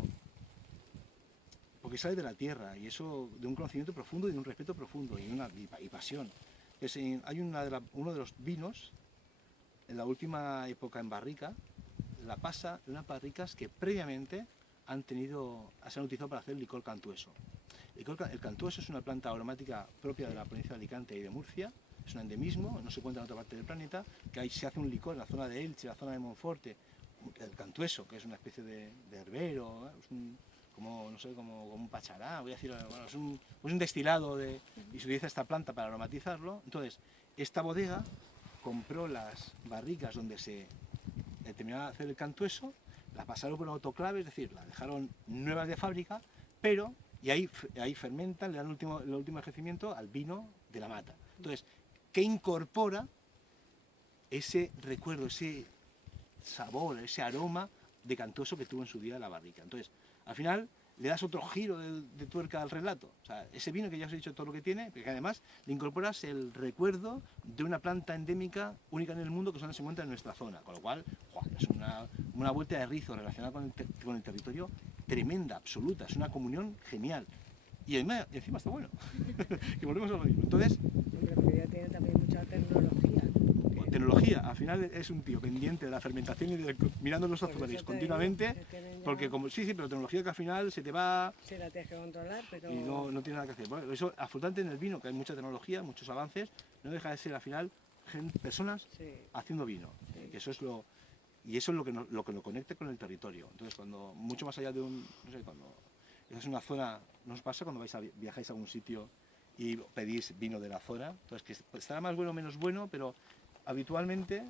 porque sale de la tierra, y eso de un conocimiento profundo y de un respeto profundo y pasión. Hay uno de los vinos, en la última época en barrica, la pasa de unas barricas que previamente se han utilizado para hacer licor cantueso. El cantueso es una planta aromática propia de la provincia de Alicante y de Murcia, es un endemismo, no se encuentra en otra parte del planeta, que ahí se hace un licor en la zona de Elche, en la zona de Monforte, el cantueso, que es una especie de herbero, es como un pachará, voy a decir, bueno, es un destilado y se utiliza esta planta para aromatizarlo. Entonces, esta bodega compró las barricas donde se terminaba de hacer el cantueso, las pasaron por un autoclave, es decir, las dejaron nuevas de fábrica, y ahí fermentan, le dan el último envejecimiento al vino de la mata. Entonces, ¿qué incorpora ese recuerdo, ese sabor, ese aroma de cantuoso que tuvo en su día la barrica? Entonces, al final le das otro giro de tuerca al relato. O sea, ese vino que ya os he dicho todo lo que tiene, porque además le incorporas el recuerdo de una planta endémica única en el mundo que solo se encuentra en nuestra zona. Con lo cual, es una vuelta de rizo relacionada con el territorio tremenda, absoluta. Es una comunión genial. Y encima está bueno. Que volvemos a lo mismo. Entonces, pero ya tiene también mucha tecnología. Tecnología, al final es un tío pendiente de la fermentación y mirando los azúcares continuamente, porque pero tecnología que al final se te va... Se la tienes que controlar, pero... Y no tiene nada que hacer. Bueno, eso, absolutamente en el vino, que hay mucha tecnología, muchos avances, no deja de ser al final personas haciendo vino, que eso es lo que lo conecta con el territorio. Entonces, cuando, mucho más allá de cuando es una zona, ¿no os pasa cuando viajáis a algún sitio y pedís vino de la zona? Entonces, que estará más bueno o menos bueno, pero habitualmente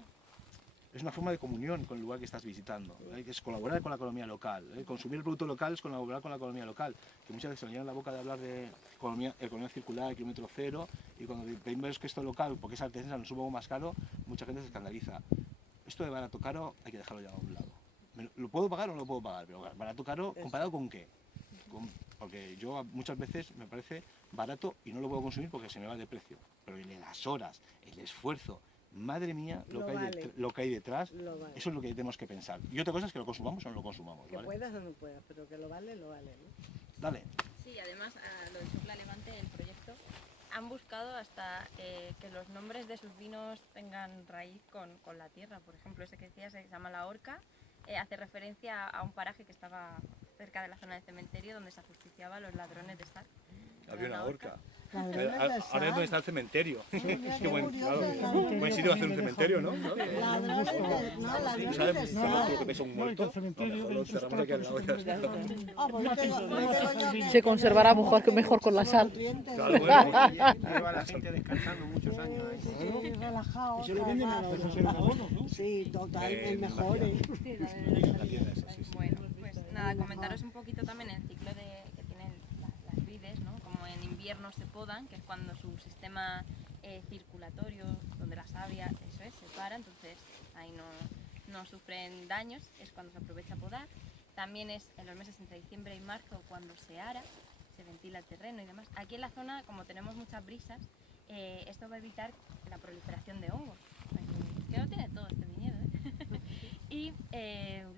es una forma de comunión con el lugar que estás visitando, que es colaborar con la economía local, consumir el producto local es colaborar con la economía local, que muchas veces se nos llena la boca de hablar de economía circular, kilómetro cero, y cuando vemos que esto es local, porque es artesanal, es un poco más caro, mucha gente se escandaliza. Esto de barato caro hay que dejarlo ya a un lado. ¿Lo puedo pagar o no lo puedo pagar? Pero barato caro, ¿comparado con qué? Porque yo muchas veces me parece barato y no lo puedo consumir porque se me va de precio, pero en las horas, el esfuerzo, madre mía, lo que hay detrás, eso es lo que tenemos que pensar. Y otra cosa es que lo consumamos o no lo consumamos. Que puedas o no puedas, pero que lo vale, ¿no? Dale. Sí, además, a lo de Sopla Levante, el proyecto, han buscado hasta que los nombres de sus vinos tengan raíz con la tierra. Por ejemplo, ese que decías se llama La Horca, hace referencia a un paraje que estaba cerca de la zona del cementerio donde se ajusticiaba a los ladrones de sal. Había una orca. Ladrones de Ahora es sal. donde está el cementerio. Mira Qué buen, curioso, claro, ladrones. buen sitio de hacer un cementerio, ¿no? Ladrones de, no, ladrones ¿Sabes de lo que sal. pesa un muerto? A lo mejor lo enterramos aquí al lado y ya está. Ah, pues no tengo yo que- Se conservará mejor con la sal. nutrientes. Claro, bueno, Lleva a la gente descansando muchos años ahí. Sí, relajado. Eso lo venden a los abonos, ¿no? Sí, total, el la mejor. La tienda esa, sí, sí. Bueno, pues nada, comentaros un poquito también el ciclo que tienen las vides, ¿no? Como en invierno se podan, que es cuando su sistema circulatorio, donde la savia, eso es, se para, entonces ahí no sufren daños, es cuando se aprovecha a podar. También es en los meses entre diciembre y marzo cuando se ara, se ventila el terreno y demás. Aquí en la zona, como tenemos muchas brisas, esto va a evitar la proliferación de hongos. Que no tiene todo este viñedo, ¿eh? Y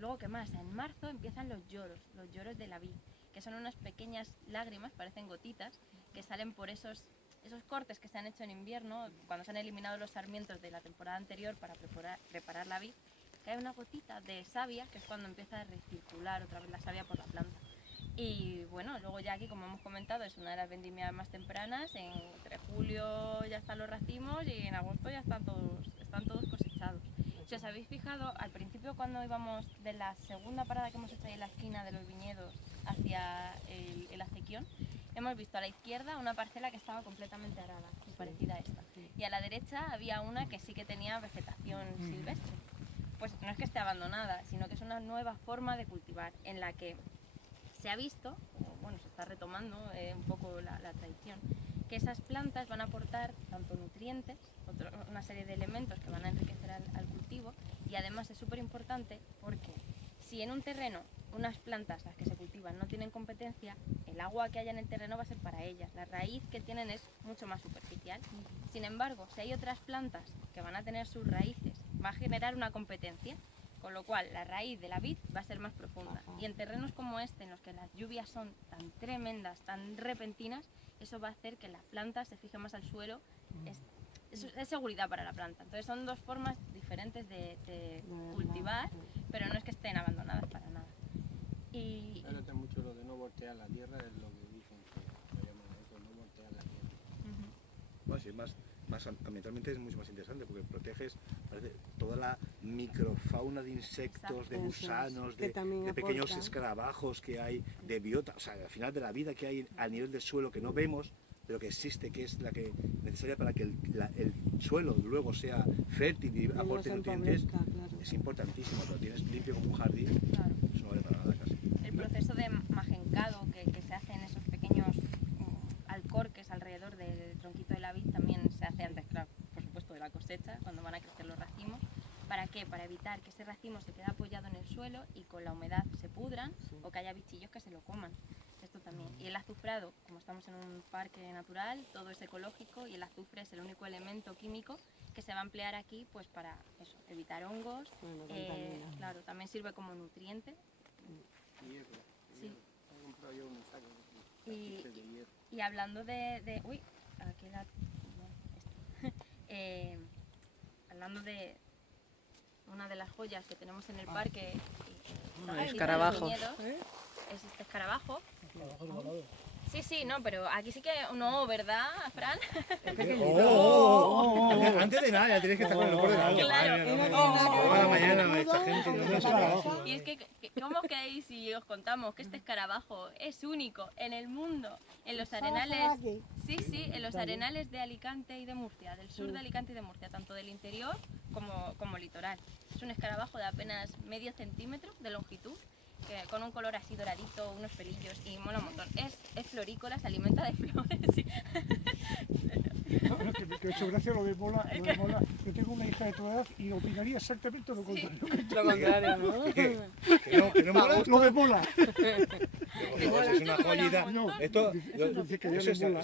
luego, ¿qué más? En marzo empiezan los lloros de la vid, que son unas pequeñas lágrimas, parecen gotitas, que salen por esos cortes que se han hecho en invierno, cuando se han eliminado los sarmientos de la temporada anterior para preparar la vid, que hay una gotita de savia, que es cuando empieza a recircular otra vez la savia por la planta. Y bueno, luego ya aquí, como hemos comentado, es una de las vendimias más tempranas, entre julio ya están los racimos y en agosto ya están todos cosechados. Si os habéis fijado, al principio cuando íbamos de la segunda parada que hemos hecho ahí en la esquina de los viñedos hacia el acequión, hemos visto a la izquierda una parcela que estaba completamente arada, muy parecida a esta. Y a la derecha había una que sí que tenía vegetación silvestre. Pues no es que esté abandonada, sino que es una nueva forma de cultivar en la que se ha visto, bueno, se está retomando un poco la tradición, que esas plantas van a aportar tanto nutrientes, una serie de elementos que van a enriquecer al cultivo, y además es súper importante porque si en un terreno unas plantas, las que se cultivan, no tienen competencia, el agua que haya en el terreno va a ser para ellas. La raíz que tienen es mucho más superficial. Sin embargo, si hay otras plantas que van a tener sus raíces, va a generar una competencia, con lo cual la raíz de la vid va a ser más profunda. Y en terrenos como este, en los que las lluvias son tan tremendas, tan repentinas, eso va a hacer que la planta se fije más al suelo. Es seguridad para la planta. Entonces son dos formas diferentes de cultivar, pero no es que estén abandonadas para nada. Y Trata mucho lo de no voltear la tierra, es lo que dicen que lo llaman eso, no voltear la tierra. Bueno, sí, más ambientalmente es mucho más interesante porque proteges toda la microfauna de insectos, de Eso es, gusanos, que de también pequeños aporta. escarabajos que hay, de biota, o sea, al final de la vida que hay a nivel del suelo que no vemos, pero que existe, que es la que necesaria para que el suelo luego sea fértil y Luego aporte se nutrientes, empobrezca, claro. es importantísimo. Lo tienes limpio como un jardín, claro, eso no vale para nada casi. el proceso de magencado que se hace en esos pequeños alcorques alrededor del tronquito de la vid también se hace antes, claro, por supuesto, de la cosecha, cuando van a crecer los racimos. ¿Para qué? Para evitar que ese racimo se quede apoyado en el suelo y con la humedad se pudran o que haya bichillos que se lo coman. Esto también. Y el azufrado, como estamos en un parque natural, todo es ecológico y el azufre es el único elemento químico que se va a emplear aquí pues para eso, evitar hongos. Claro, también sirve como nutriente. Hierro. Sí. He comprado yo unos sacos Y, de hierro. y hablando de uy, aquí la... no, esto. Hablando de una de las joyas que tenemos en el parque, Escarabajos. es este escarabajo. Sí, sí, no, pero aquí sí que no, ¿verdad, Fran? Antes de nada, ya tienes que estar con el ojo de la Claro. mañana, esta gente no es trabajo. Y es que, ¿cómo queréis si os contamos que este escarabajo es único en el mundo, en los arenales? Sí, sí, en los arenales de Alicante y de Murcia, del sur de Alicante y de Murcia, tanto del interior como litoral. Es un escarabajo de apenas medio centímetro de longitud, que con un color así doradito, unos pelillos y mola un montón. Es florícola, se alimenta de flores. Sí. Que hecho gracia lo de mola. Yo tengo una hija de tu edad y opinaría exactamente lo contrario. Lo contrario, ¿no? ¿Que no mola? Lo de mola. Es una joyita. Esto, Dice que ya le mola.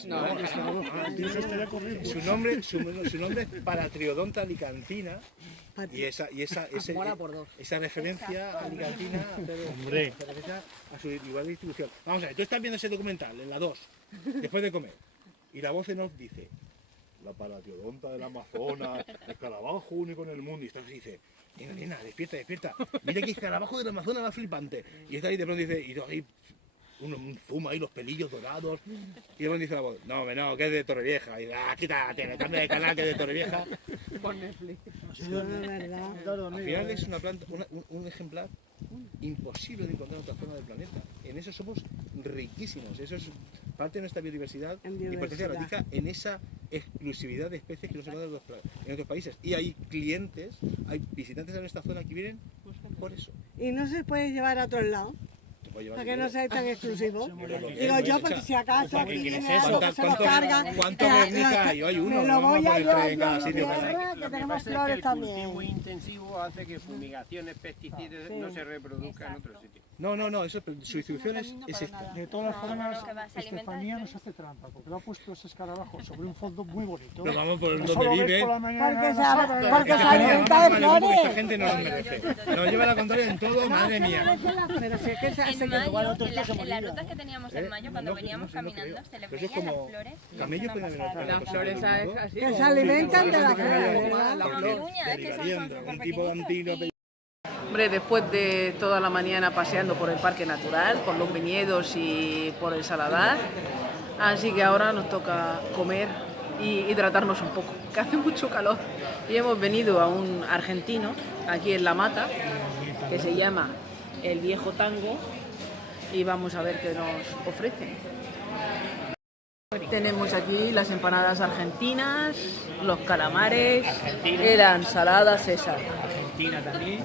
Tienes que estar corriendo. su nombre es Paratriodonta alicantina y esa referencia alicantina a su igual distribución. Vamos a ver, tú estás viendo ese documental en la 2, después de comer, y la voz en off dice la Paratriodonta del Amazonas, escarabajo único en el mundo, y estás así y dice, nena, despierta, mira que escarabajo del Amazonas más flipante, y está ahí de pronto dice, y tú ahí un zumo ahí, los pelillos dorados. Y luego dice la voz, no, hombre, no, que es de Torrevieja. Y quítate, cambia de canal, que es de Torrevieja. Por Netflix. Al final es una planta, un ejemplar imposible de encontrar en otra zona del planeta. En eso somos riquísimos. Eso es parte de nuestra biodiversidad y potencia radica en esa exclusividad de especies que no se encuentran en otros países. Y hay clientes, hay visitantes a nuestra zona que vienen por eso. Y no se puede llevar a otros lados. Para que no sea tan exclusivo. Digo yo, porque si acaso aquí viene algo que se lo cargan, ¿Cuánto Guernica hay? Hay uno, me lo voy a llevar en cada sitio. que tenemos flores también. El cultivo intensivo hace que fumigaciones, pesticidas no se reproduzcan en otros sitios. No, eso, su distribución es esta. De todas formas, Estefanía nos hace trampa, porque lo ha puesto ese escarabajo sobre un fondo muy bonito. Pero vamos por donde Solo ves vive. por la mañana, Porque se alimenta de flores. Esta gente no nos merece. Nos lleva la contraria en todo, madre mía. Pero si es que se hace En que igual mayo, otro en las rutas que teníamos en mayo, cuando veníamos caminando, se les Pero eso es veían las como flores. camellos pueden haber Las flores así. que se alimentan de la flor, ¿verdad? No, Viruña, es que son un tipo de un tiro. Hombre, después de toda la mañana paseando por el Parque Natural, por los viñedos y por el Saladar, así que ahora nos toca comer y hidratarnos un poco, que hace mucho calor. Y hemos venido a un argentino, aquí en La Mata, que se llama El Viejo Tango, y vamos a ver qué nos ofrecen. Tenemos aquí las empanadas argentinas, los calamares, la ensalada César. Argentina también.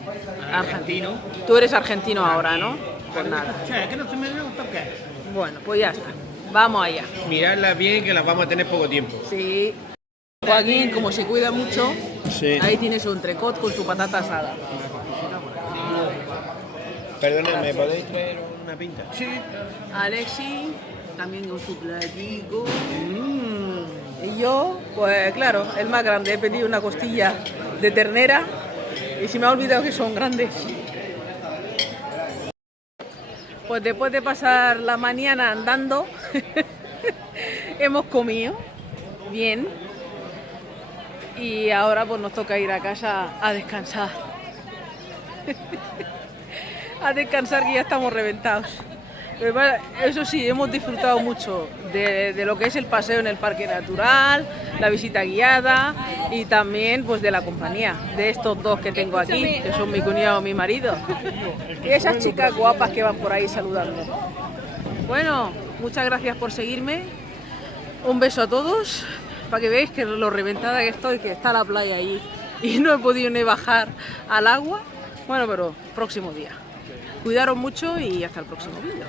Argentino. Tú eres argentino ahora, ¿no? Pues nada. O sea, que no se me da un toque. Bueno, pues ya está. Vamos allá. Miradlas bien, que las vamos a tener poco tiempo. Sí. Joaquín, como se cuida mucho, ahí tienes un entrecot con su patata asada. Perdona, ¿me podéis traer una pinta? Sí. Alexi, también con su platico. Y yo, pues claro, el más grande. He pedido una costilla de ternera y se me ha olvidado que son grandes. Pues después de pasar la mañana andando, hemos comido bien y ahora pues nos toca ir a casa a descansar. A descansar, que ya estamos reventados. Pero bueno, eso sí, hemos disfrutado mucho de lo que es el paseo en el Parque Natural, la visita guiada y también pues de la compañía de estos dos que tengo aquí, que son mi cuñado y mi marido, y esas chicas guapas que van por ahí saludando. Bueno, muchas gracias por seguirme, un beso a todos, para que veáis que lo reventada que estoy, que está la playa ahí y no he podido ni bajar al agua. Bueno, pero próximo día. Cuidaros mucho y hasta el próximo vídeo.